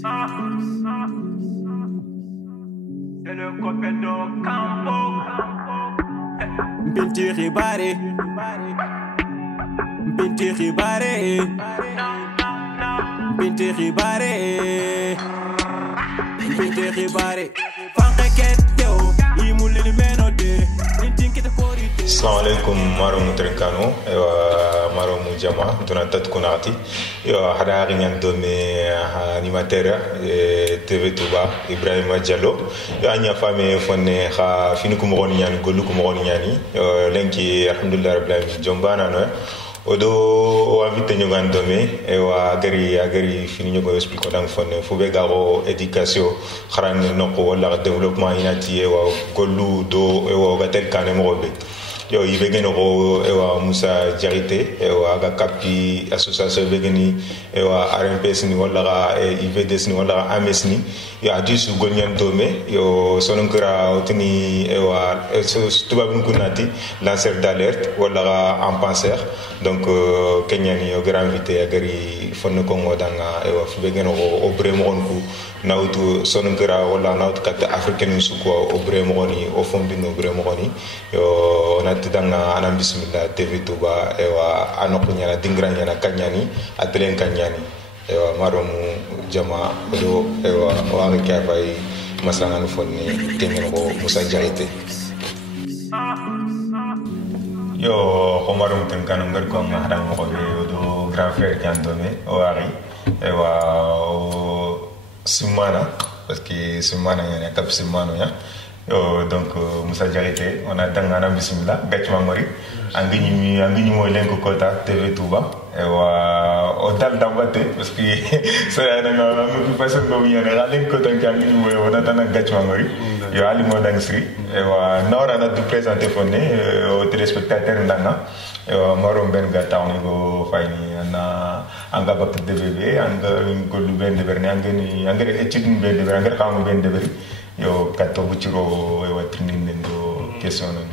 Binti Ribare, Binti Ribare, Binti Ribare, Binti Ribare. Assalamu alaikum maromu trenkano maromu jama tuna tatkunati hada rinyan dome animateur TV Touba Ibrahima Diallo anya fame fonne kha finukum goni nyani golukum goni nyani lenki alhamdulillah rabbil alamin jombana no odo invité nyogan dome wa agari fini nyogo explique ko dang fonne fu be garo éducation kharan noko wala développement inati wa golu do wa gatel kané mo be yo yibe geno ko ewa Musa Jarité ewa ga kapi association begeni ewa RMPS ni wala ga IVDS ni wala ga AMES ni yo adisu gonyan dome yo sononkara otini ewa tubabun kunati lanceur d'alerte wala ga en penseur donc kenyani yo grand invité agari fonno ko ngodanga ewa fu begeno ko obre mo onku nautu sononkara wala nautu kata africaine su ko obre mo ni o fombi no obre mo ni yo tanga anam bismillah TV Touba ewa anoko nyana dingra nyana kanyani atelen kanyani ewa maromu jama do ewa wa ka fay masangan fonni tengen ko Musa Jarité yo ko maromu tenkan ngar ko ma hadan ko do grand frère jandome o ari ewa simana parce que simana yana kap simano ya donc Musa Jarité on a dangana bismillah gatchma mari angini mo lenko kota TV Touba e wa o dal dambate parce que ça na ngi façon go yene la lenko tan kan ni mo wona tan gatchma mari yo ali mo dang sri e wa nora na du présenter fonné au téléspectateur ndanga e wa marom ben gata on go fayni na anga bak DBB anga ko lu ben de berne angani angere étude ben de berne xam ben de berne yo kato buciro e watinin ndo question non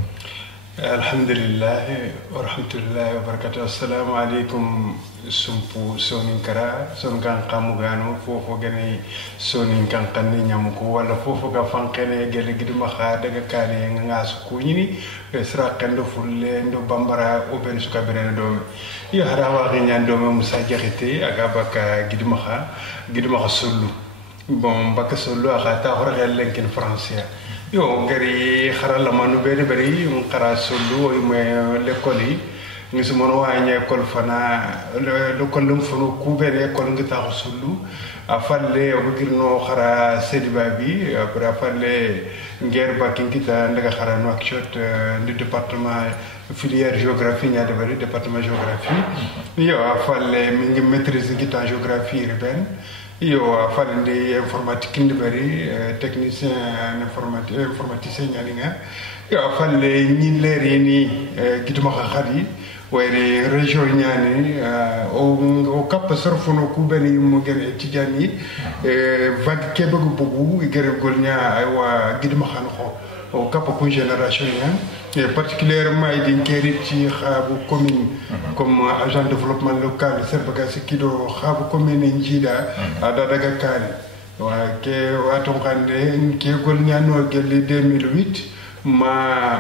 alhamdulillah wa rahmatullahi wa barakatuh assalamu alaikum sumpu sonin kara son kan kamu gano fofo gani sonin kan kanni nyamuko wala fofo ga fankene gele giduma kha daga kane ngas ko yini sra kando fulle ndo bambara o ben suka benen do yo harawa ganya do Musa Jarité aga baka giduma kha sulu bon baka solo akata horgal lenkin français yo gari kharala manu beri qara solo me l'école ni sumono wanya école fana l'école dum fano kubere école ngita solo afalle obirno khara sedibabi après afalle nger bakin kita ndaga khara no akshot du département filière géographie nya de département géographie yo afalle mingi maîtrise kita géographie urbaine yo afalinde informatique ndibari technicien informaticien nyalinga yo afalle ñileri ni gituma khadi wayre région ñani o cap sorfono ku beni mo gere tijani vague kebe bugu gere golnya aywa gituma khan kho o cap ko génération et particulièrement idin keri ci xabu commune comme agent de développement local serbaga sikido xabu commune njida ada daga kali wa ke waton kande ke gol nyano gel 2008 ma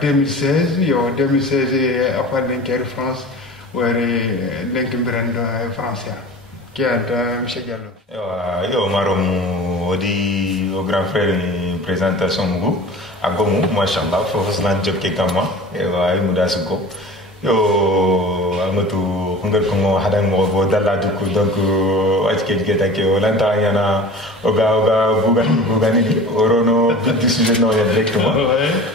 2016 yo 2016 après l'Inter France were lenk mbirando français qui anta monsieur Diallo yo marom odi au grand frère ni présentation mugo agomu machallah fofos nan jokke kama e way mudasuko yo amatu hungar ko mo hadan mo bo dalla du ko donc ajke geta ke olanta yana oga bugan ni orono vite du sujet no ya directement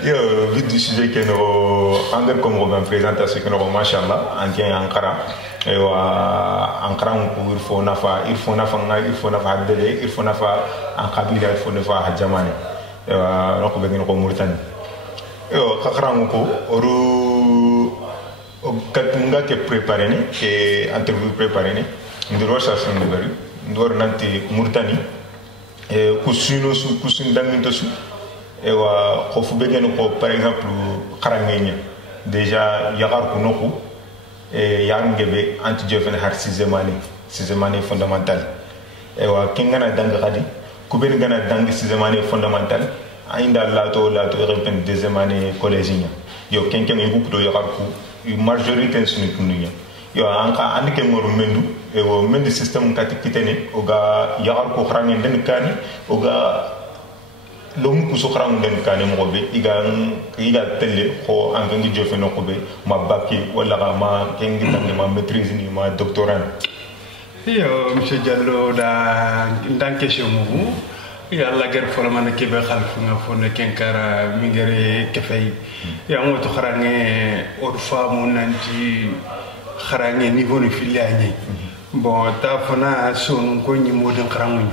yo vite du sujet que no hangar ko mo ban présentation que no machallah antien ankara e wa ankara ko il faut nafa dele il faut nafa en qabila il faut nafa jamani noko begin ko Mauritanie yo khakram ko oru kat nga ke préparer ni ke interview préparer ni ndoro sa son de bari ndor nanti Mauritanie e kusuno su kusun danginto su e wa ko fu begin ko par exemple kharangenya déjà yagar ko noko e yangebe anti jofen har 6e année fondamental ewa kengana dang khadi kubeni gana dang 6e année fondamentale ainda lato repen 2e année collège nya yo kenken yugo do yakarku majorité sunu kununya yo anka andike moru mendu ewo mendu système kati kitene oga yakarku khrangen den kani oga lom ku sokran den kani mo be iga telle ko angangi jofe no ko be ma bakki wala ma kengi tan ma maîtrise ni ma doctorat yo monsieur Diallo da ndanke shomu ya la gar fola man ke be khalfu nga fo ne kenkara mi ngere ke fay ya mo to kharange o famu nanti kharange niveau ni filiani bon ta fona son ko ni modon kharangu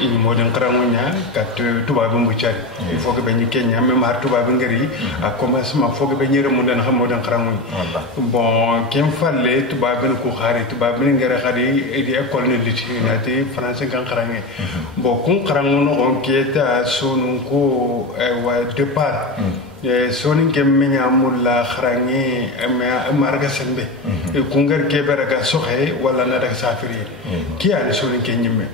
ini modern krangunya kat tuba bu mucari il faut que ben Kenya même har tuba bu ngari a commencement faut que ben yere mo den xam modern krangunya bon kem falle tuba ben ko xari tuba ben ngari xari di école ni litinati français kan krangue bon kun krangu no on kieta sonu ko wa départ sonin ke menya mulla kharangi marga sembe kungar ke beraga soxe wala na daga safiri ki ani sonin ke nyimme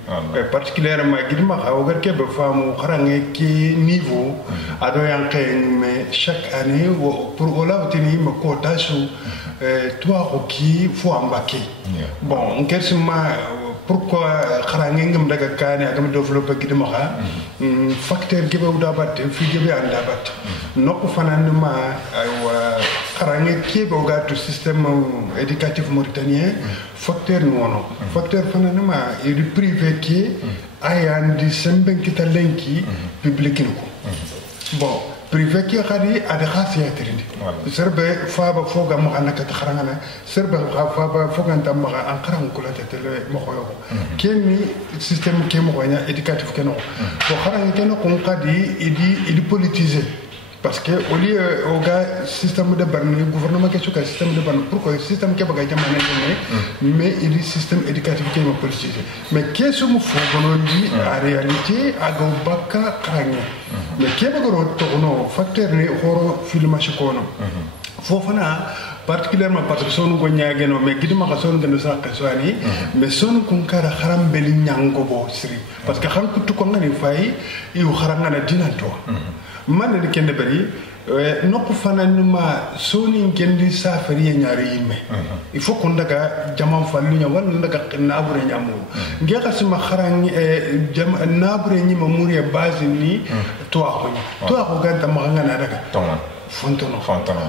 particulièrement gidma xawgar ke be famu kharangi ki niveau ado yanke me chaque année pour ola tini me ko tasu toi ko ki fo ambaki bon kersuma pourquoi kharangi ngam daga kane agam développer gidma xa facteur ke be udabat fi gebe andabat nokku fananuma aywa kharangi ke be gatu système éducatif mauritanien facteur nono facteur fananuma e privé ki ayandi semben kitalenki public ko bon privé ki khadi ada khasiyatindi serbe faba foga mo anaka kharangana serbe faba foga ntam an kharang kula tetele mo khoyo kemi système kemi khoya éducatif keno bo kharang keno ko khadi idi politiser parce que au lieu au gars système de barne gouvernement que choka système de barne pourquoi système ke baga jamane mais il système éducatif qui est politisé mais qu'est-ce que faut bonondi en réalité ago baka kranya mais ke baga ro tono facteur ni horo film chikono fofana particulièrement parce que sonu go nyaageno mais gidima ka sonu gendo sa kaswani mais sonu kun kara kharam beli nyango bo sri parce que xam kutu ko ngani fay yu kharanga na dinanto man ne kende bari nokku fananuma soni kendi safari nyaari yimme il faut qu'on daga jamam fallu nya wala daga nabure nyamu nge khasima kharang jam nabure nyima muri base ni to ko ganta ma ngana daga fontono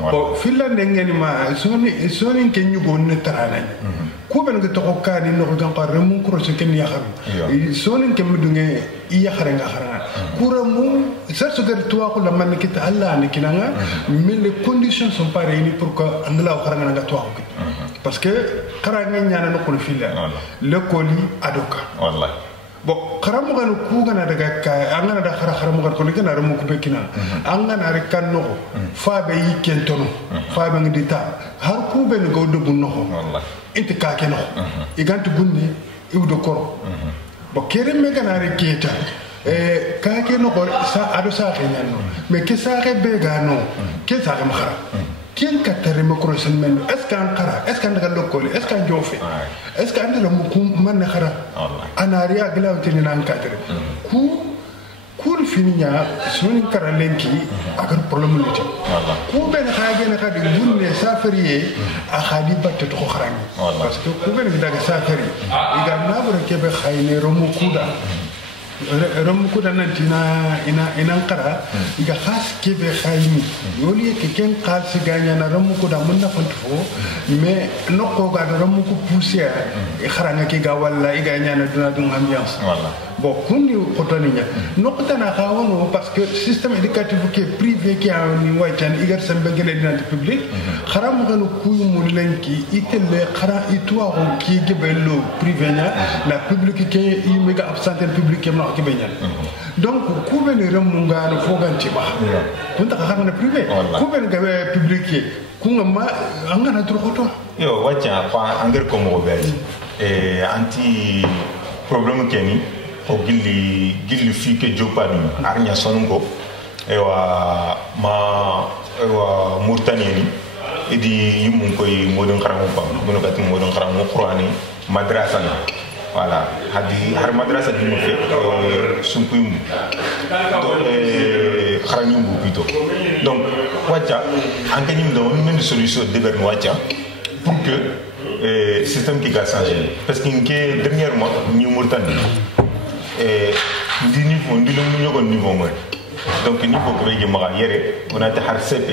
bo filande ngeni ma soni kenyu go ne tarana ko ben ga to ka ni no ga qar mu ko so ken ya xam soni kem dunge iya kharanga kharanga kuramu ça se gar to ko la man kita alla ni kinanga mais les conditions sont pas réunies pour que angla kharanga nga to ko parce que kharanga nyana no ko filla le koli adoka wallahi bo karamu ganu ku gana daga ka angana da kharamu gar ko ni gana ramu ku bekina angana re kan no fa be yikentono fa be ngidi ta har ku be ngo do bunno wallahi inti ka ke no igantu bunni iwdo koro bo kere me gana re keta ka ke no ko sa ado sa ke nyano me ke sa ke be gano ke sa ke makhara ken ka tare makro sen men est-ce qu'en qara est-ce qu'en daga lokole est-ce qu'en jofe est-ce qu'en daga muku man khara ana riya glawtini nan kadre ku fininya soni kara lenki agar problème liti ku ben khage na khadi bunne safariye a khadi batte to kharani parce que ku ben daga safari iga nabure kebe khayne romu kuda ram ko dan ina qara iga khas kebe khayni yoli ke ken khas ganya na ram ko da mun na fanto mais nokko ga ram ko pousser kharanga ke ga walla iga nyana duna dum ambiance bon kunni khotaninya nokta na khawono parce que système éducatif qui est privé qui a ni waitan igar sembe gele dinante public kharam ganu kuyu mun lenki itelle khara itwa ko ki gebelo privé nya la public qui imega absenter public ki benyan donc ku ben ram ngano foganti ba kun ta xamna privé ku ben gawe public ku ngama angana tro khoto yo wacha pa anger ko mo be anti problème keni o gilli fi ke jopani arnya songo ewa murtani idi yimun koy modon kharamu pa mono gat modon kharamu qur'ani madrasa na voilà hadi har madrasa di mo fe sumpum xarañum bu pito donc wacha ankañum do même solution de ber wacha pour que système qui va changer parce que nke dernièrement ñu murtani ndi niveau ndi lu ñu yogon niveau mo donc niveau ko be ma yere on a te har CP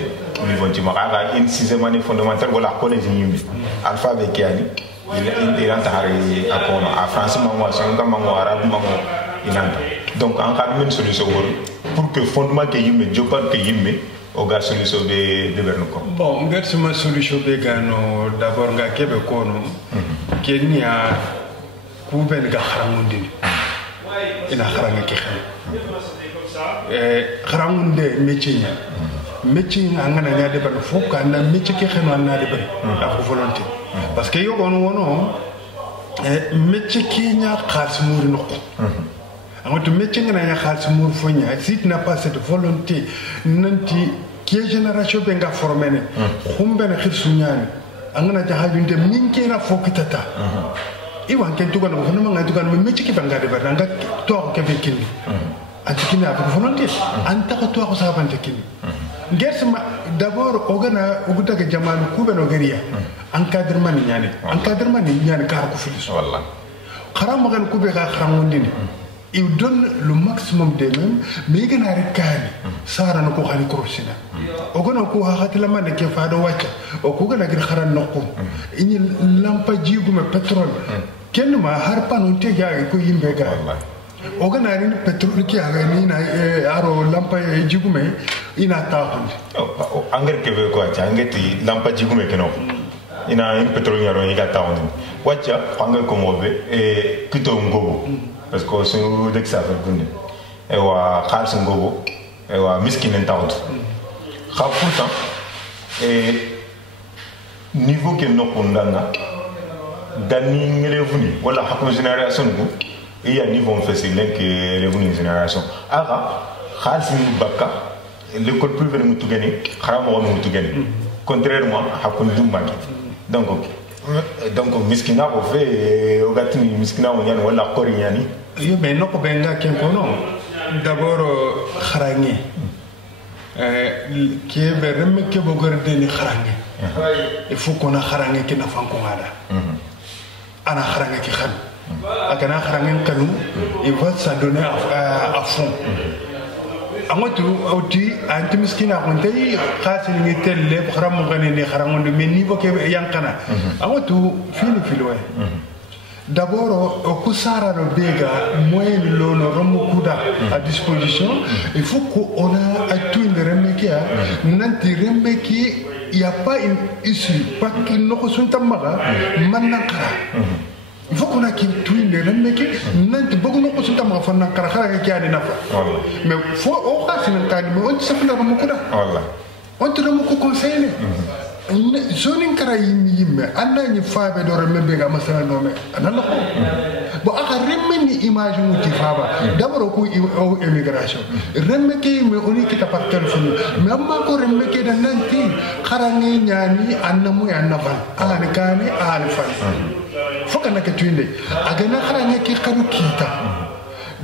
niveau ci ma ga une 6e année fondamentale wala collège ñumi alphabet kiani il a tahari akono a France mango songa mango arabe mango inanta donc en cas même solution pour que fondement que yimme jopan que yimme o ga solution be de berno ko bon ngerti ma solution be gano d'abord nga kebe kono kenya ku ben ga xaramundi ina xaranga ki xam xaramunde métier nga ngana nya de ban fo ka na métier ki xam na de ban da ko volonté parce que yo gono wono métier ki nya xass muri nokko amatu métier nga nya xass muri fo nya si tu n'as pas cette volonté nanti qui génération be nga formé ne xumbe na xir suñani angana jahajunde minke na fo kitata iwan ken tugan ko no nga tugan métier ki banga de ban nga to ko ke be kindi anti kina ko volonté anta ko to ko sabante kindi ngersma d'abord ogana ogutaga jamanu kube no gariya encadrement ni ñane kar ko filis wallahi kharam gan kube ga kharam ndini il donne le maximum de même mais gana rek kani sara no ko xani krosina ogana ko ha khatila man ke faado wacca o ko gana gir kharan nokko ini lampa jigume pétrole kenn ma har panu te jaay ko yimbe ga ogana rin pétrole ki aga ni na aro lampa jigume ina taxundi engrais ke ko acha ngeti lampa jigume keno ina in pétrole yaro ina taxundi wacha engrais ko mobe kito ngobo parce que so dek sa fa gunde e wa khals ngobo e wa miskin en taxundi xa pourtant niveau ke nokundanga dani ngelevuni wala hakko génération ko il y a niveau facile que les bonnes générations ara khalsin bakka l'école privée mu tugani kharam mo mu tugani contrairement hakon dumbaki donc miskina ko fe o gatini miskina mo nyani wala kori nyani yo mais noko benga ken ko non d'abord kharangi qui est vraiment que vous regardez les kharangi il faut qu'on a kharangi qui n'a pas encore ana kharangi qui khan akana kharangi kanu il va s'adonner à fond amatu auti anti miskina ko tay khasini ni telle kharam ngani ni kharango mais niveau que yankana amatu fini way d'abord au kusara no bega moyen lono romo kuda à disposition il faut qu'on a tout une remeki nanti remeki il y a pas une issue parce que no ko sunta maga manakara il faut qu'on a tout une remeki nanti bogo no ko sunta maga fanna kara kara ki ani nafa mais faut au khasina tani mais on se fula romo kuda wallahi on te romo ko conseiller zoning kara yimme anda ni faabe do rembe ga masala no me anala ko bo aka remeni image mu ti faaba d'abord ko immigration rembe ke me oni kita par téléphone mais amma ko rembe ke da nanti kharangi nyani annamu annafal an kani an fal foka naka tuinde aga na kharangi ki kharu kita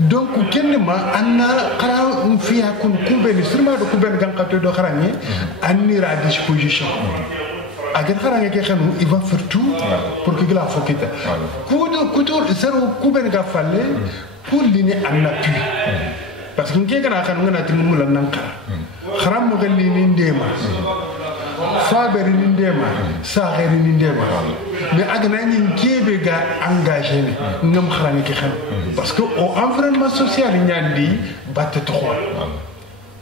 donc kenema anna khara fiya kun kubeni sirma do kubeni gankato do kharangi anni à disposition agar kharangi ke khanu il va faire tout pour que la fokita kudo zero kubeni ga falle pour lini en appui parce que ngega na khanu ngana timu la nankara kharam mo galini ndema faberi ni ndema saxeri ni ndema mais agna ni kebe ga engagé ngam kharangi ke khanu parce que au environnement social ñandi batte to xol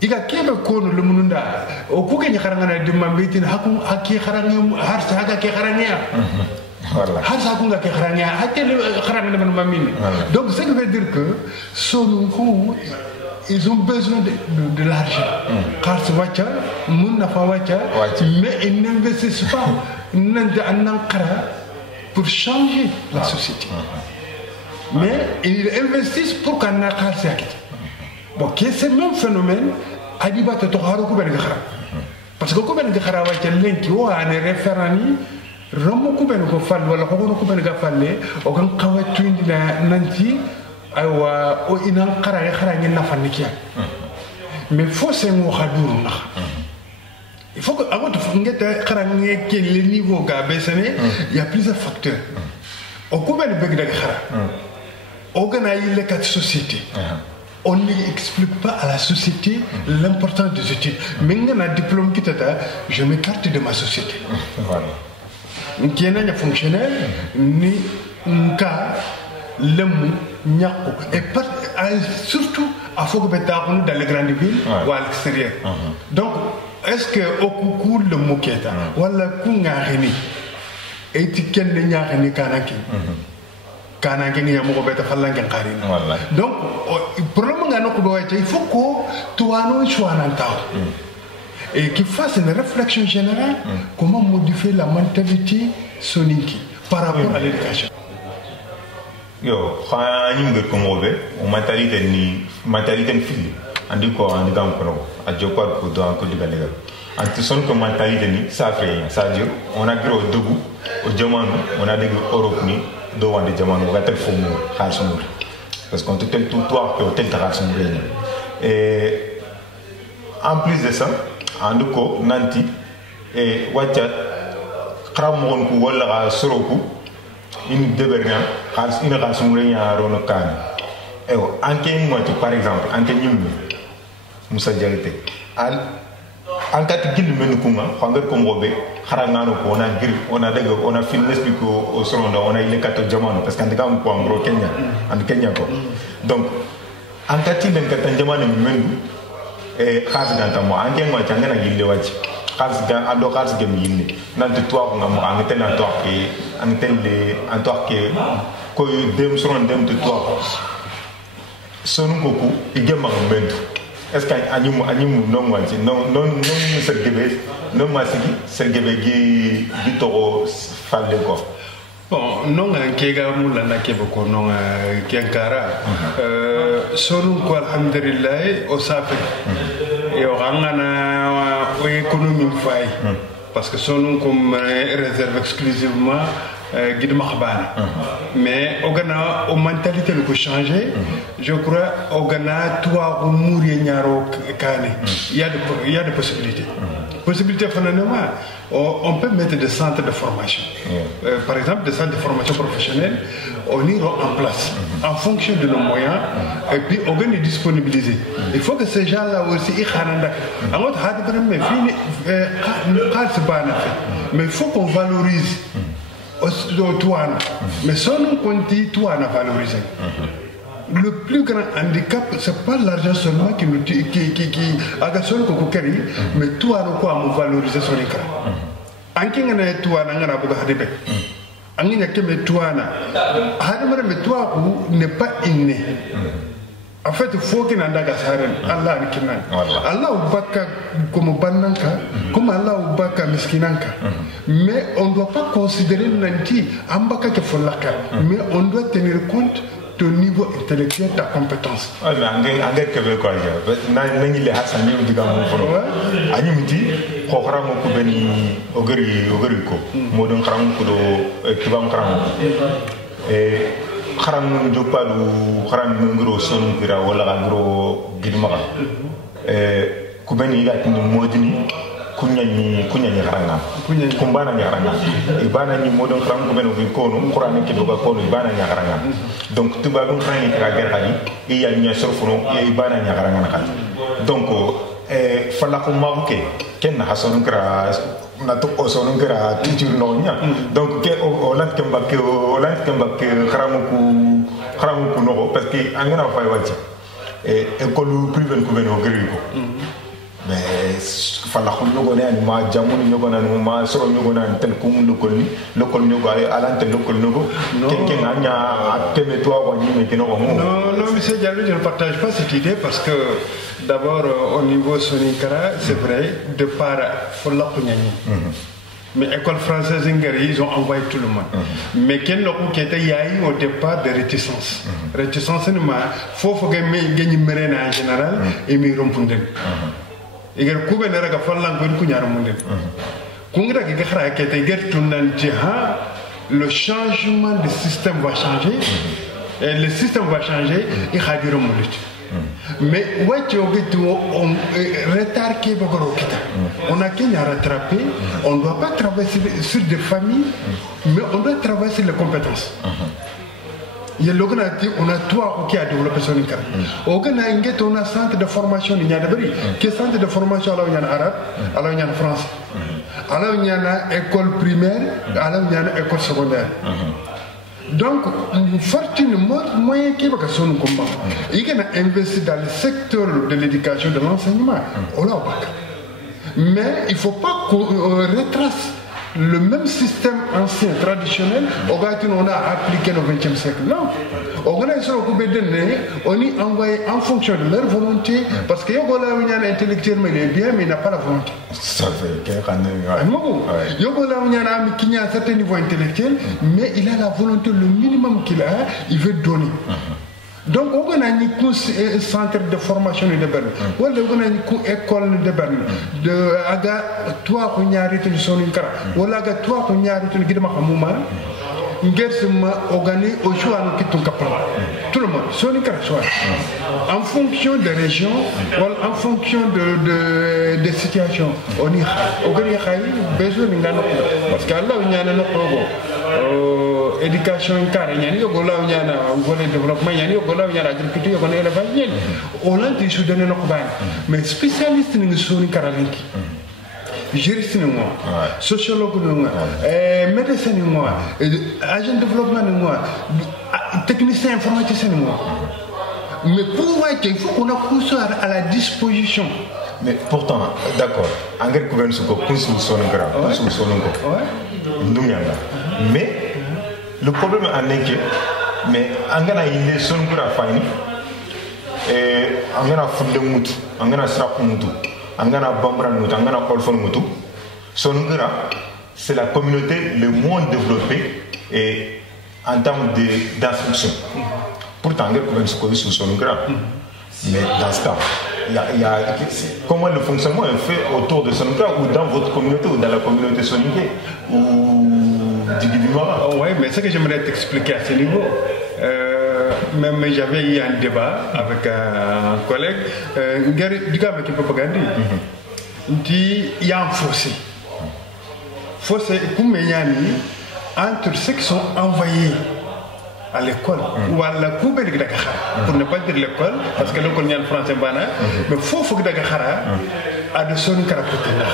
iga kebe kono le mununda o ku ke kharanga na dimma betin hakku hakki kharanga har sa ga ke kharanga wallahi har sa ku ga ke kharanga hakke kharanga na mamine donc ça veut dire que son coup ils ont besoin de l'argent car ce wacha mun na fa wacha mais ils n'investissent pas nanda anankara pour changer la société mais ils investissent pour qu'on a cassé. Bon, qui est ce même phénomène, Adiba te toharo ko ben khara. Parce que ko ben khara wa ci lenki wa ne référani romo ku ben ko fal wala ko ku ben ga falle o kan qawatu ndina nanti aywa o inan khara ngi nafani kiya mais faut c'est mo khadour na il faut que avant de ngeta khara ngi ke le niveau ga besane il y a plusieurs facteurs o ku ben bëgg dag khara o gana yi le kat société on n'explique pas à la société l'importance des études. Maintenant, un diplôme qui t'attend, je m'écarte de ma société. Voilà. Qui est un fonctionnaire, ni un cas, l'homme, nyako. Et surtout, à Fogo-Betaroun, dans les grandes villes ou à l'extérieur. Donc, est-ce que au coucou le mouketa, ou à la koungahini, et tu kennes les nyahini kanaki? Donc, il faut que toi soit et qu'il fasse une réflexion générale comment modifier la mentalité soninki par rapport à l'éducation. Yo, quand on est comme on mentalité ni fille, on dit quoi, on est dans le pro, à Jopar pour dans le Sénégal. En son que mentalité ni ça fait rien, ça veut dire on a gros debout au Jamano, on a des Europe ni do wande jamano ga tel fomu khalsumur parce qu'on te tel tout toi que tel khalsumur et en plus de ça anduko nanti et wacha kramon ku wala ga soroku in deberna khals ina khalsumur nya rono kan et anke mo par exemple anke nyum musa jalite al ankat gil men kuma xangar ko ngobe xarangano ko on a filmé expliqué au salon on a il kato jamano parce que andika ko ngro Kenya and Kenya ko donc ankati len kata jamano men e khas ganta mo ange mo tangana gille waji khas ga ando khas gem yille nanti to ko ngam ang tel an to ke ang tel de an to ke ko dem soron dem to sonu ko ku igema mendu est-ce que animu non wanti non sergebe non masigi sergebe gi bitoro falle ko bon non kega mulla na kebe ko non kenkara sonu ko alhamdulillah o safi yo ngana o économie fay parce que sonu comme réserve exclusivement guide makhbana mais ogana o mentalité ko changer je crois ogana toi o mouri nyaro kane il y a des possibilités finalement on peut mettre des centres de formation par exemple des centres de formation professionnelle on ira en place en fonction de nos moyens et puis on va les disponibiliser il faut que ces gens là aussi ils khananda amot hadi vraiment fini mais il faut qu'on valorise mais sans nous compter tout à valoriser. Le plus grand handicap, c'est pas l'argent seulement qui agaçonne kokokeri, mais tout à nous quoi valoriser son écran. Anki ngana tout à n'angana buga hadebe. Angi nyake me tout à na. Hademare me tout à n'est pas inné. En fait, il faut qu'il y ait un Allah Allah ubaka comme bananka, comme Allah ubaka miskinanka. Mais on ne doit pas considérer nanti ambaka que folaka. Mais on doit tenir compte ton niveau intellectuel, ta compétence. Ah mais angé que veut quoi dire? Nangi le hasani ou diga mon frère. Ani muti, khokram ko beni ogeri ko. Modon khram ko do tibam khram. Et xaram jopalu xaram ngro son gira wala ngro gidma ku beni gat ni modini kunyani xaranga kumbana ni xaranga ibana ni modon xaram ku beno ko no qur'an ke doga ko no ibana ni xaranga donc tuba dum xani tra ger xali iya ni sorfuno ibana ni xaranga na xali donc fala ko mawke ken hason kra na to osono ngira toujours no nya donc ke olant ke mbake kharamu ku no parce que angana fay wati école privée ko beno gari ko mais fala ko no gone ani ma jamuni no gone ani ma soro no gone ani tel ko mun ko ni lokol no go alante lokol no go ke nganya teme to wa ni me ke no mo non monsieur Diallo je ne partage pas cette idée parce que d'abord au niveau Soninkarah c'est vrai de par fala ko nyani mais école française ils ont envoyé tout le monde mais quel loco qui était yaï au départ de réticence réticence ne ma faut que gagner merena en général et mi rompundel et que couper ne raga fallan ko ku ñaar mu ndel le changement du système va changer. Et le système va changer, il va dire mais on a qu'à rattraper, on ne doit pas travailler sur des familles, mais on doit travailler sur les compétences. Il y a on a trois qui a développé son income. On a un centre de formation, il y a des centre de formation à l'arabe, à la France, à la école primaire, à la école secondaire. Donc, une fortune moyen qui va son combat. Il a investi dans le secteur de l'éducation, de l'enseignement. Mais il ne faut pas qu'on retrace le même système ancien, traditionnel, on a appliqué au XXe siècle. Non. On y envoyé en fonction de leur volonté, parce que intellectuellement il est bien, mais il n'a pas la volonté. Ça fait qu'il y a un certain niveau intellectuel, mais il a la volonté, le minimum qu'il a, il veut donner. Donc, on a un centre de formation de Berne, on a une école de Berne, de Aga, toi, on y a arrêté de son incra, on a toi, on y a arrêté de Guidama Hamouma, Ngersema organisé au choix à nous tout le monde, son incra, en fonction des régions, en fonction des situations, on y a besoin de parce qu'Allah, on y a un éducation carré, yogola nyana ngone développement yani yogola nyana agriculture yogola élevage yani on dit soudain no ko mais spécialiste ni soni karalinki juriste ni moi sociologue ni moi médecin ni moi agent de développement ni moi technicien informaticien ni moi mais pour moi il faut qu'on a poussé à la disposition. Mais pourtant d'accord engrais couvert ce ko pousse son grand pousse son ngo mais le problème en est que, mais angana il est son gura fini, et angana funde mutu, angana srap mutu, angana bambran mutu, angana kolfon mutu, son gura c'est la communauté le moins développée et en termes d'instruction. Pourtant, on a ce sur son gura. Mais dans ce cas, comment le fonctionnement est fait autour de son gura ou dans votre communauté ou dans la communauté sonique ou oui, mais ce que j'aimerais t'expliquer à ce niveau, même j'avais eu un débat avec un collègue, du gars qui peut pas gagner. Il dit il y a un fossé. Fossé, entre ceux qui sont envoyés à l'école ou à la cour de Dakar, pour ne pas dire l'école, parce que l'école n'y a français, mais il faut que Dakar a de son caractère.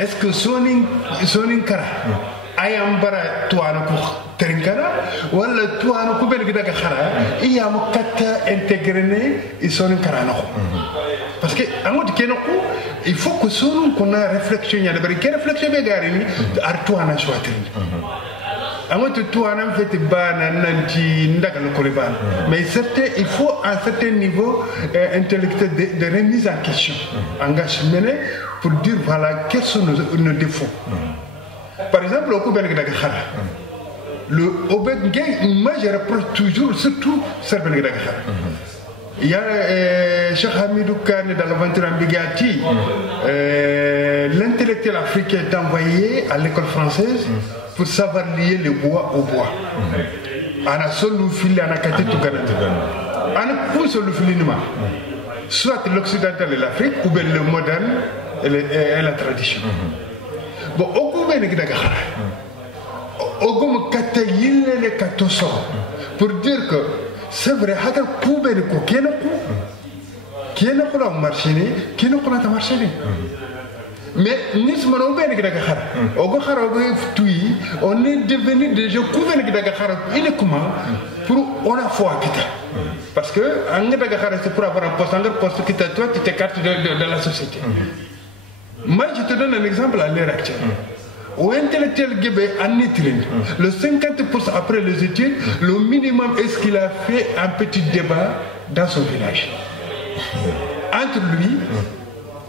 Est-ce que Sonin Kara Ayambara Tuano Trinkara ou le Tuano Kubelgada Kara, il y a un kata intégré et Sonin Karano. Parce que il faut que Sonin qu'on a réflexion, il y a des réflexions bégarini, Artuana soit. Mais il faut un certain niveau intellectuel de remise en question, engagement pour dire voilà quels sont nos défauts. Par exemple, au Koubel Gadaghara, le Obed Gay, moi je reproche toujours, surtout Serbel Gadaghara. Il y a Cheikh Hamidou Kane dans l'aventure Ambigati, l'intellectuel africain est envoyé à l'école française pour savoir lier le bois au bois. On a solo filé à la qualité tout Canada. On a pour solo filé soit l'occidental et l'Afrique, ou bien le moderne et la tradition. Bon, au Koubé de Gadaghara, au Goum Katayil les Katoso, pour dire que c'est vrai, Haka Koubé de Kokenoko, qui est là au marché, qui est là au marché. Mais nous sommes on est devenu déjà couvert de uniquement pour on a foi à parce que c'est pour avoir un poste qui toi tu t'écartes de la société. Moi je te donne un exemple à l'heure actuelle. Au intellectuel Guébé en Italie, le 50% après les études, le minimum est ce qu'il a fait un petit débat dans son village. Entre lui,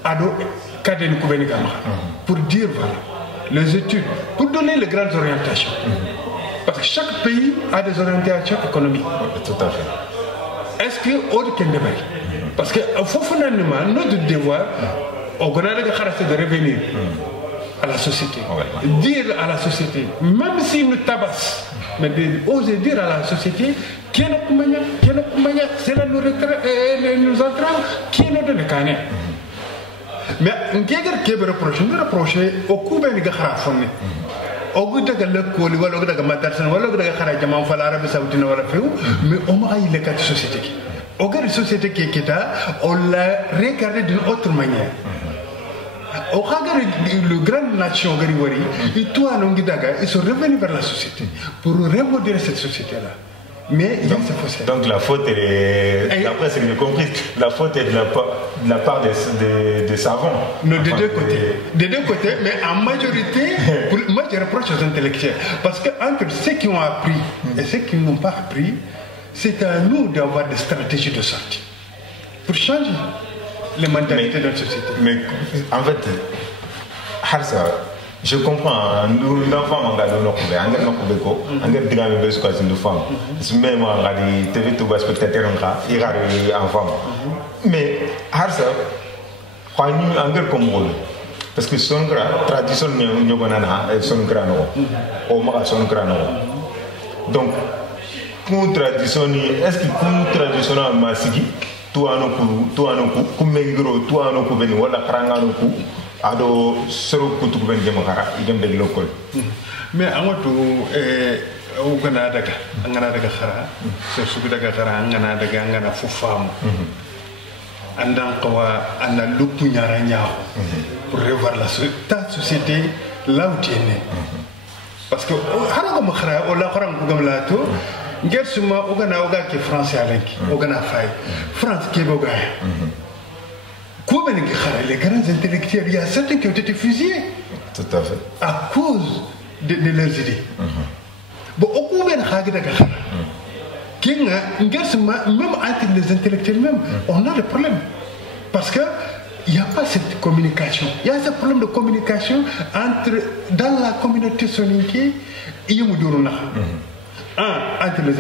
Ado, Kaden Koubenigama, pour dire voilà, les études, pour donner les grandes orientations. Parce que chaque pays a des orientations économiques. Tout à fait. Est-ce que autre qu'un débat parce que finalement notre devoir au grand c'est de revenir à la société, dire à la société, même s'ils nous tabassent, mais oser dire à la société qui est c'est là nous entraîne, qui est notre canet. Mais qui est reproché au coup de Gahafone. Au bout de la cour, ou alors de la matation, ou alors de la Kharajama, ou l'Arabie Saoudite, ou la Féou, mais on m'a eu les quatre sociétés. Au cas de société qui est là, on l'a regardé d'une autre manière. Au regard de la grande nation Gariwari, ils sont revenus vers la société pour remodeler cette société-là. Mais il y a ce fossé. Donc la faute est, d'après ce que j'ai compris, la faute est de la part des savants. Non, des deux côtés. Des deux côtés, mais en majorité, moi je reproche aux intellectuels. Parce que entre ceux qui ont appris et ceux qui n'ont pas appris, c'est à nous d'avoir des stratégies de sortie pour changer les mentalités de notre société. Mais en fait, Harsa, je comprends, nous n'avons pas de nos cours, on a des gens qui sont des femmes. Même on a des TV tout bas spectateurs il y a des enfants. Mais Harsa, on a un peu comme rôle. Parce que son tradition, nous avons son crâne, on a son crâne. Donc, pour tradition, est-ce que pour tradition, on a sigi? Toi, comme mégro, toi, on a venu, voilà, pranganoku. Ado soro kutu ben jamakara idem de lokol mais amatu ugana daga angana daga khara so sugu daga khara angana daga angana fufam andan qawa ana lupu nyara nyaaw pour revoir la société là où tu es né parce que harago ma khara o la kharam ko gam la to ngersuma ugana uga ke français alenki ugana fay france ke boga les grands intellectuels, il y a certains qui ont été fusillés. Tout à fait. À cause de leurs idées. Bon, au cours de même entre les intellectuels, même, on a des problèmes. Parce qu'il n'y a pas cette communication. Il y a ce problème de communication dans la communauté soninké et Yamuduruna. Entre les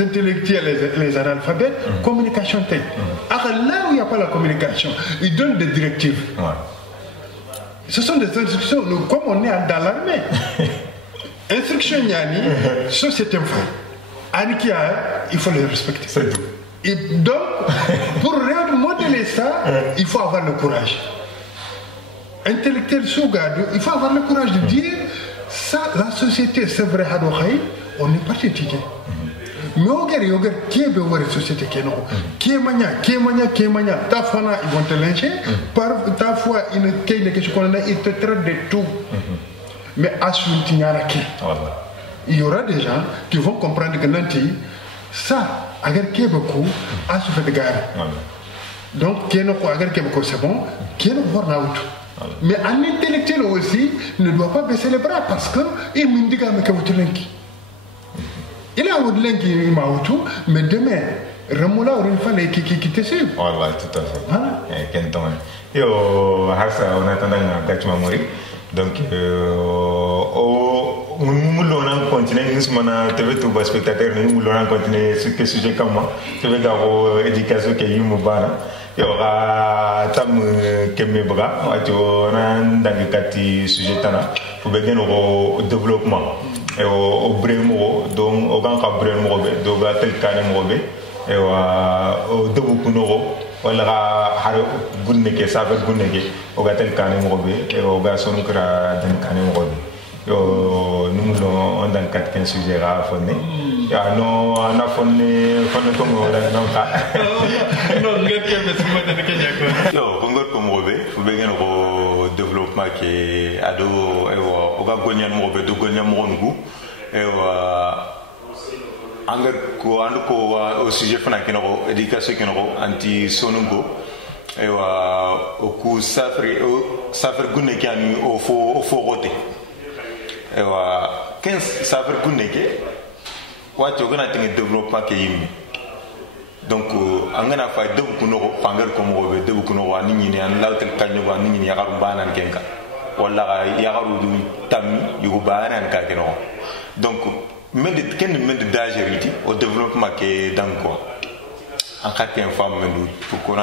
intellectuels, les analphabètes, communication telle. Alors là où il n'y a pas la communication, ils donnent des directives. Ouais. Ce sont des instructions, comme on est dans l'armée. Instruction Yani, société Anikia, il faut les respecter. C'est tout. Et donc, pour modeler ça, il faut avoir le courage. Intellectuel Sougado, il faut avoir le courage de dire. Ça, la société, c'est vrai, on est parti étudier. Mais regarde, qui est la société qui est mania, ta fana, ils vont te lyncher, par ta foi, ils te traitent de tout. Mais à ce il y aura des gens qui vont comprendre que Nanti, ça, agar qui est beaucoup, à ce fait de gare. Donc, qui est beaucoup, c'est bon, qui est le burn-out. Mais un intellectuel aussi ne doit pas baisser les bras parce qu'il me dit qu'il il a un linki, il m'a tout, mais demain, Ramoula ou une femme qui te suit. Voilà, tout à fait. Voilà. Et on attend un catch memory. Donc, nous allons continuer, nous allons TV tout bas spectateur, nous allons continuer ce sujet comme moi. Tu veux dire, l'éducation qui est mouvante. Il y aura tam kemebra on a dans le sujet tana pour bien au développement et au bremo donc au grand bremo do ga tel kanem robe et au debu kunoro wala har gunne ke sa va gunne ke au ga tel kanem robe et au ga son kra den kanem robe yo nous on dans 4-15 sujets à fonner ya no ana fonne comme dans ka non ngeke mesimo de kenya ko yo ngor comme robe fu be gen ro développement qui ado e o ga gonyan mo be do gonyan mo ngu e anger ko ando ko au sujet fana ki no éducation ki no anti sonungo e o ku safre gunne ki ani o fo roté e 15 safre gunne ki wato gana tinga développement ki yimi donc angana fa debu kuno fangal ko mo be debu kuno wa nini ni an lawtel kanyo wa nini ya garu banan kenka wala ya garu du tam yu banan ka keno donc men de ken men de dageriti au développement ke dans quoi en cas qu'un femme me pour qu'on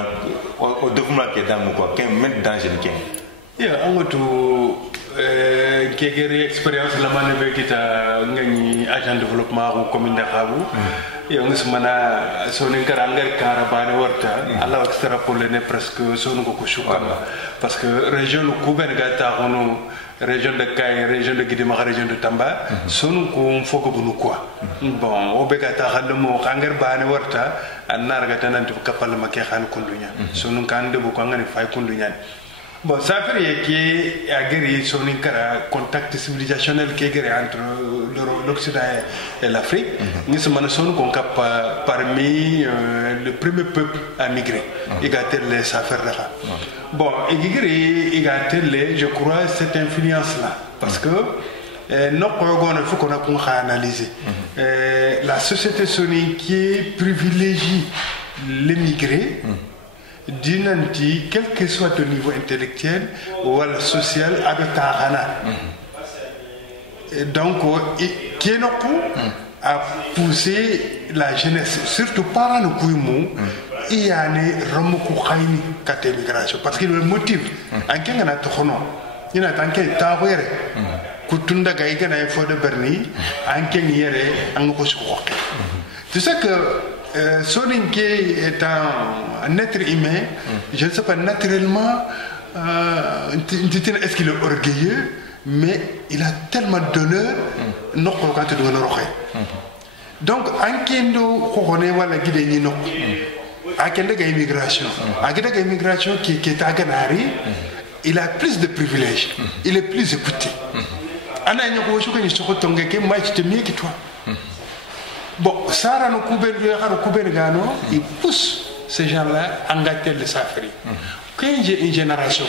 au développement qui est dans quoi qu'un met danger ni qu'un ya angoto kegeri experience la manebe kita ngani agent développement ko commune de Khabu ya ngismana sonen karangar karabane warta Allah extrapolé ne presque sonu ko shukama parce que région ko ben gata hono région de Kay région de Guidima région de Tamba sonu ko foko bunu quoi bon o be gata halmo kangar bane warta annar gata nan to kapal ma ke khan kundunya sonu kan de bu ko ngani fay kundunya. Bon, ça fait qu'il y a son contact civilisationnel qui est entre l'Occident et l'Afrique. Nous sommes parmi le premier peuple à migrer. Il y a les Safers. Bon, il y a je crois, cette influence-là. Parce que il faut qu'on analyse. La société sonique qui privilégie les migrés. Dinanti, quel que soit ton niveau intellectuel ou social, avec ta rana. Donc, qui est a poussé la jeunesse, surtout par le Kouimou, il y a une remoukoukaini kate migration. Parce que le motif, en quel cas, il y a un quel tawere, Kutunda Gaïgana et Fode Berni, en quel yere, en Kouchouak. Tu sais que Soninke est un être humain, je ne sais pas naturellement, est-ce qu'il est orgueilleux, mais il a tellement d'honneur, non quand tu dois le rocher. Donc, en kendo, on est voilà guidé ni non. À kendo immigration, à kendo immigration qui est à Ganari, il a plus de privilèges, il est plus écouté. Ana nyoko shoko ni shoko tongeke, moi je te mieux que toi. Bon, Sarah no Gano, il pousse ces gens-là à engager les affaires. Quand j'ai une génération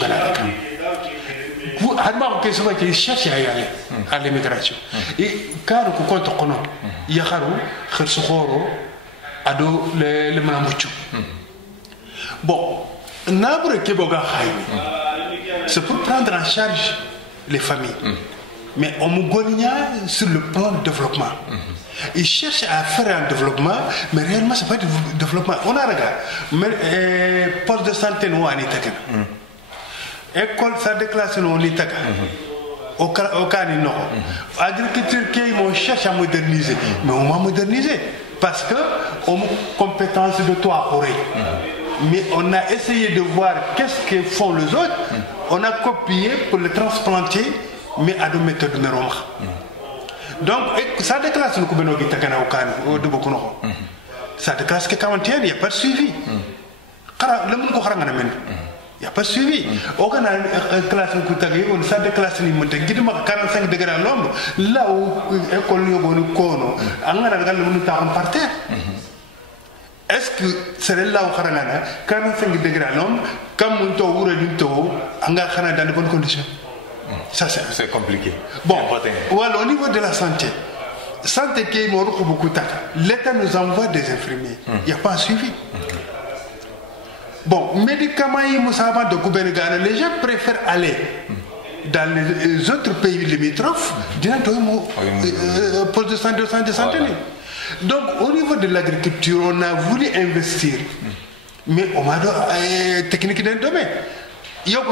qui cherche à y aller à l'immigration. Et car on compte il y a ado le Mamouchou. Bon, c'est pour prendre en charge les familles. Mais on Mongolia sur le plan de développement. Ils cherchent à faire un développement, mais réellement, ce n'est pas du développement. On a regardé, mais poste de santé, nous, on est école, ça déclasse, nous, on est au cas de non. Agriculture, on cherche à moderniser, mais on va moderniser parce que on a compétence de toi, oreille. Mais on a essayé de voir qu'est-ce que font les autres, on a copié pour le transplanter, mais à des méthodes neuronales. Donc, ça déclasse le Koubeno qui est au Dubokuno. Ça déclasse que 41, il n'y a pas de suivi. Le monde il n'y a pas de suivi. Aucun classe ça déclasse les montagnes. Il y a 45 degrés à l'ombre. Là où l'école est kono, on a regardé le monde par terre. Est-ce que c'est là où on a 45 degrés à l'ombre, comme on a dans de bonnes conditions? Ça, c'est compliqué. Bon, voilà, au niveau de la santé qui est beaucoup l'État nous envoie des infirmiers. Il n'y a pas un suivi. Bon, médicaments, les gens préfèrent aller dans les autres pays limitrophes, poste de santé, Donc, au niveau de l'agriculture, on a voulu investir, mais on a des techniques d'un domaine. Il y a un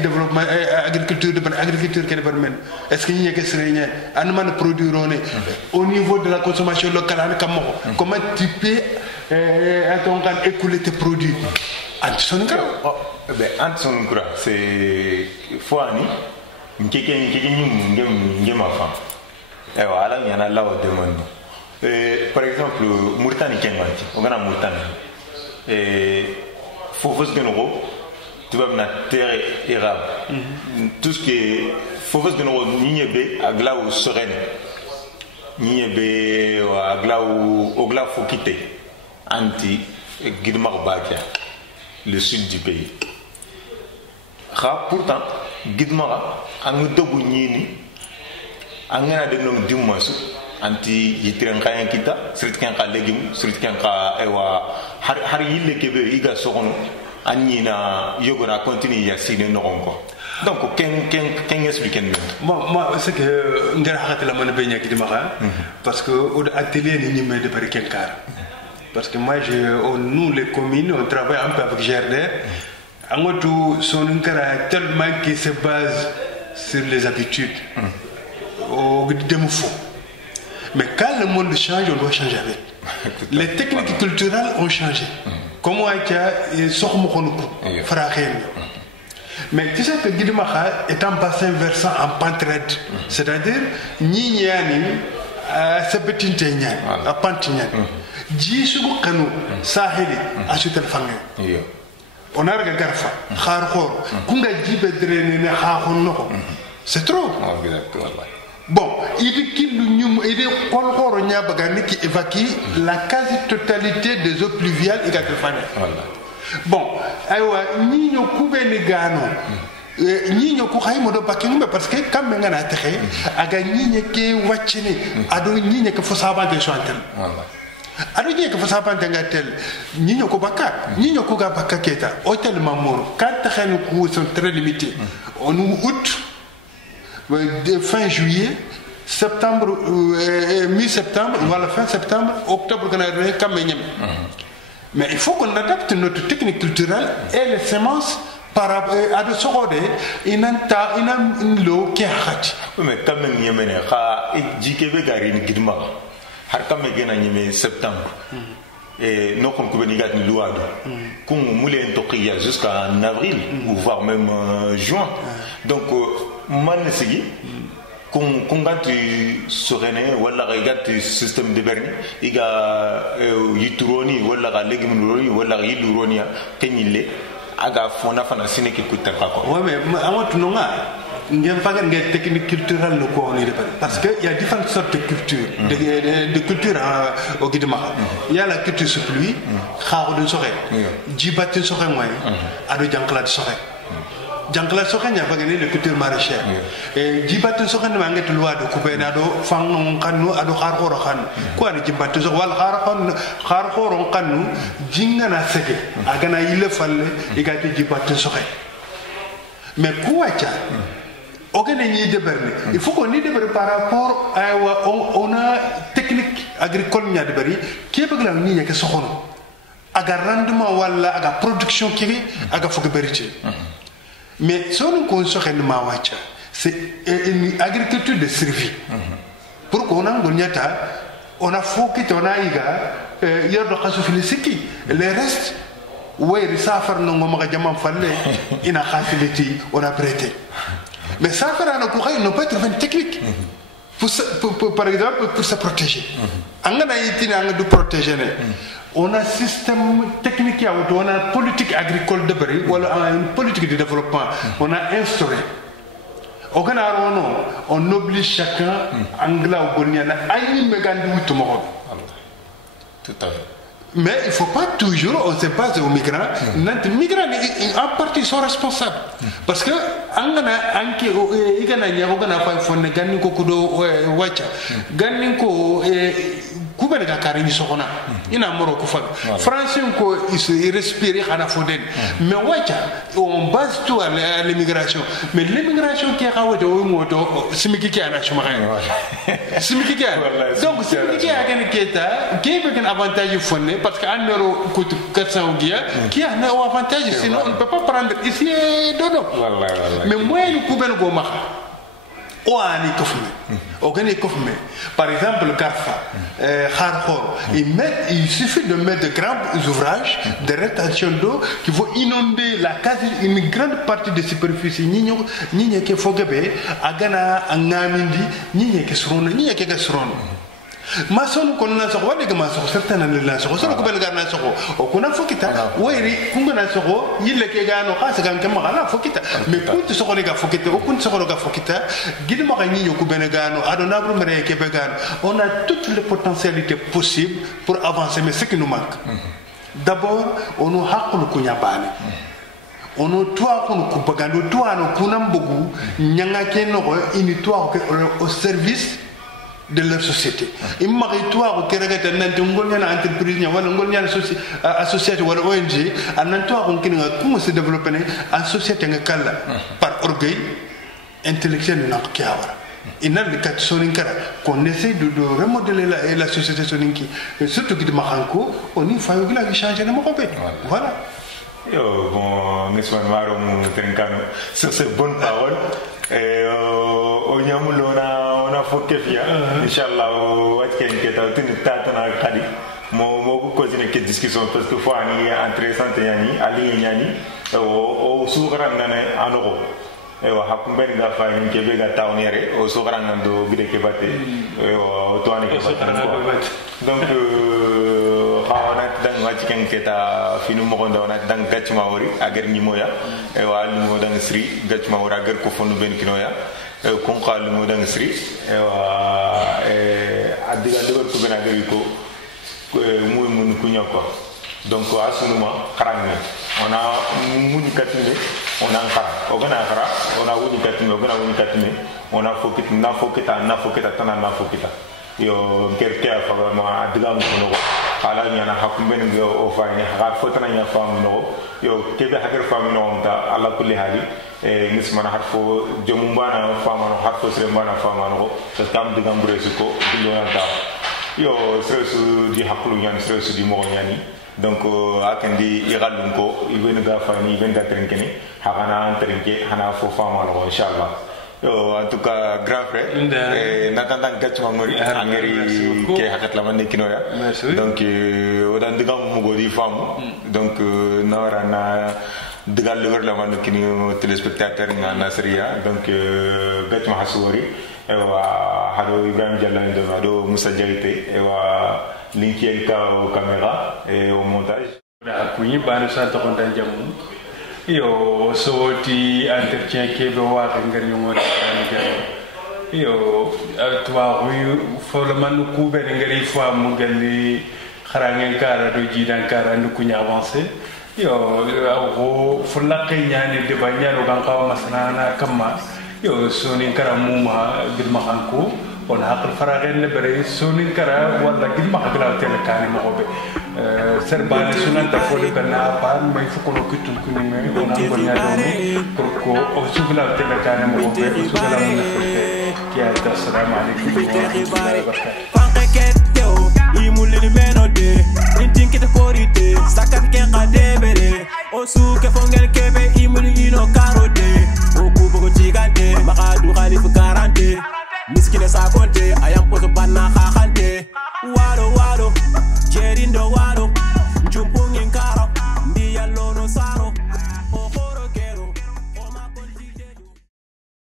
développement agriculture qui est permis. Est-ce qu'il y a des produits au niveau de la consommation locale? Comment tu peux écouler tes produits? C'est fou. Par exemple, Mauritanie, on a Mauritanie. Faut que nous tu vas na terre érable. Tout ce qui est faut que nous niébé à glaou sereine. Niébé à glaou au glaou faut quitter. Anti Guidmar Bakia, le sud du pays. Pourtant Guidmar a nous dobu ni angana de nom dimanche anti yitren kayan kita sritkan ka légume sritkan ka ewa har yille kebe iga sokono anina yogona continue ya sine no ko donc ken expliquer moi c'est que ngara hakati la man be ñaki di maxa parce que au atelier ni me de bari kenkar parce que moi nous les communes on travaille un peu avec GRD angotu sonunkara tellement qui se base sur les habitudes au demu fo mais quand le monde change on doit changer avec les techniques culturelles ont changé comme wacha soxmu xonuko faraxen mais tu sais que Guidimaha est un bassin versant en pente raide c'est-à-dire ñi ñani sa petit ñani a pente ñani ji sugu kanu saheli achutel fangé on a regardé garfa xaar xor ku nga jibe drene ne xaxon noko c'est trop bon il est kol xoro nya bagani qui évacue la quasi-totalité des eaux pluviales et gatrefane bon aywa ñi ñoo ku ben gano ñi ñoo ku xay mo do bakin parce que kam nga na taxé aga ñi ñe ke waccini ado ñi ñe ke fo sabante chantel ado ñi ke fo sabante ngatel ñi ñoo ko bakka ñi ñoo ko ga bakka keta hôtel Mamour quand taxé nos coûts sont très limités on août fin juillet septembre mi-septembre voilà fin septembre octobre quand on est kam ñem mais il faut qu'on adapte notre technique culturelle et les semences par rapport à de sorode inanta inam lo ki khati mais quand même yemene kha jikebe gari ni gidma har kam gena nyeme septembre et non qu'on peut nigat ni luado qu'on moulin toqiya jusqu'à avril ou voire même juin donc man sigi qu'on gatti serené wala gatti système de berni iga yituroni wala ga legimuroni wala yiluronia kenyile aga fona fana sineki kutarka ko ouais mais amatu nonga ngem faga ngel technique culturelle no ko on parce que il y a différentes sortes de culture de culture au Guidimaha il y a la culture sous pluie xaru de soxé jibati soxé moy ado janklat soxé jankla sokanya bagane le culture maraîchère et jibatu sokanya manget loi de coupena do fang kanu ado khar khoro khan ko ani jibatu sok wal khar khoro kanu jinga na sege agana yile falle igati jibatu sokay mais kuacha ogene ni deberne il faut qu'on y debere par rapport à on a technique agricole nya debari ki begla ni nya ke sokono aga rendement wala aga production kiri aga foko berité mais si on construit une mawacha, c'est une agriculture de survie. Pour qu'on on a fouqué, on a il y a le reste, ouais, les safars n'ont pas fallu, il a facilité, on a prêté. Mais ça fait un courage, il n'a pas trouvé une technique. Par exemple, pour se protéger. On a protéger. On a un système technique, on a une politique agricole de Bari, on a une politique de développement, on a instauré. On oblige chacun, Angla ou Boniana, à y mettre tout le monde. Tout à fait. Mais il ne faut pas toujours, on se base aux migrants. Les migrants, en partie, sont responsables. Parce que, kubene ka karini sokona ina moro ku fa français ko il respire xana foden mais wacha on base tout à l'immigration mais l'immigration qui a xawé do moto simiki ki ana chuma xay simiki ki donc simiki ki a gane keta qui peut un avantage fonné parce que un euro coûte 400 guia qui a un avantage sinon on ne peut pas prendre ici dodo mais moi nous kubene go ma par exemple, Garfa, Kharkhor, il suffit de mettre de grands ouvrages de rétention d'eau qui vont inonder une grande partie de superficie. Ni que Fogebe, Agana, Angamindi, ni que Sron, ni que Sron. Mason qu'on a sur les maçons, certains en la sur le coupé garna sur au qu'on fokita, oui, Kungana soro, il est gano, Hasagan Kamara, fokita, mais pour te sur les gars fokita, au kun sur le gars fokita, Guillemani au Kubenegano, Adonabre Mere Kebegan, on a toutes les potentialités possibles pour avancer, mais ce qui nous manque. D'abord, on nous hakul kunyabani. On nous toit qu'on nous coupe, on nous toit nous kunambogu, nyangake no, une toit au service de leur société. Il m'a dit toi que regardez n'importe quelle entreprise wala ngol ñaan association wala ONG anan toi on kini comment se développer en société nga kala par orgueil intellectuel na kiawara. Il a le cas Soninkara qu'on essaie de remodeler la société Soninki. Surtout que de Maranko, on y fait que changer de Maroc. Voilà. Bon, nous sommes Trincano sur ces bonnes paroles. On a focus via. Inch'Allah, on va être mo cause une discussion parce que fois ni intéressante yani ali yani au souverain en Europe. Hakumben da fa ni kebe ga tawnere o sogaranga do bide ke batte o to ane ke batte donc xawana dang wacc ken keta finu mo gonda wana dang gatch ma wori agar ni moya e wa ni mo dang sri gatch ma wora agar ko fonu ben kinoya e ko xal mo dang sri e wa adiga do ko ben agar ko muy mun ku ñoko donc asunuma xarang on a muni katine on a khara on a wuni katine on a fokita yo kerke fa ma adiga mo no ala nyana hakumbe ngo o fa ni ha fotana nya fa no yo kebe haker fa no ta ala kulli hali nismana harfo jomumbana fa ma no harfo srembana fa ma no parce que am diga mbresu ko dillo ta yo stresu di hakulu nyani stresu di mo nyani donc akandi igalun ko ibenu ga fani ben ga trinkeni hagana trinke hana fo fama lo inshallah yo en tout cas grand frère natanda gatchma ngori angeri ke hakat la man kinoya donc odan diga mo godi famu donc nawara digal lewer la man kini téléspectateur nga nasriya donc gatchma hasori ewa hado Ibrahim Diallo ndo hado Moussa Diaité ewa linkiel ka au caméra et au montage da ku yi banu sa to kontan jamu yo soti entretien ke be wa ngar ñu mo yo twa ru fo le man ku be ngari fo mu gali xarangen kara do ji dan kara ndu ku nya avancer yo ko fo la kay ñane de ba ñalo gan xaw masana kama yo soni kara muma bir ma xanko on haqal faragen le bare sonin kara wala gil ma haqal tele kani mo be serbane sunan ta fole bana pa may fukono kutul kuni me on ko nyaado pour ko o sugla tele kani mo be o sugla mo fote ki ata assalamu alaykum wa rahmatullahi wa barakatuh pankeketeo imulini menode intinkite korite sakat ke qadebere o suke fongel kebe imuli ino karode o kubo ko jigante makadu khalif 40 miskine sa konti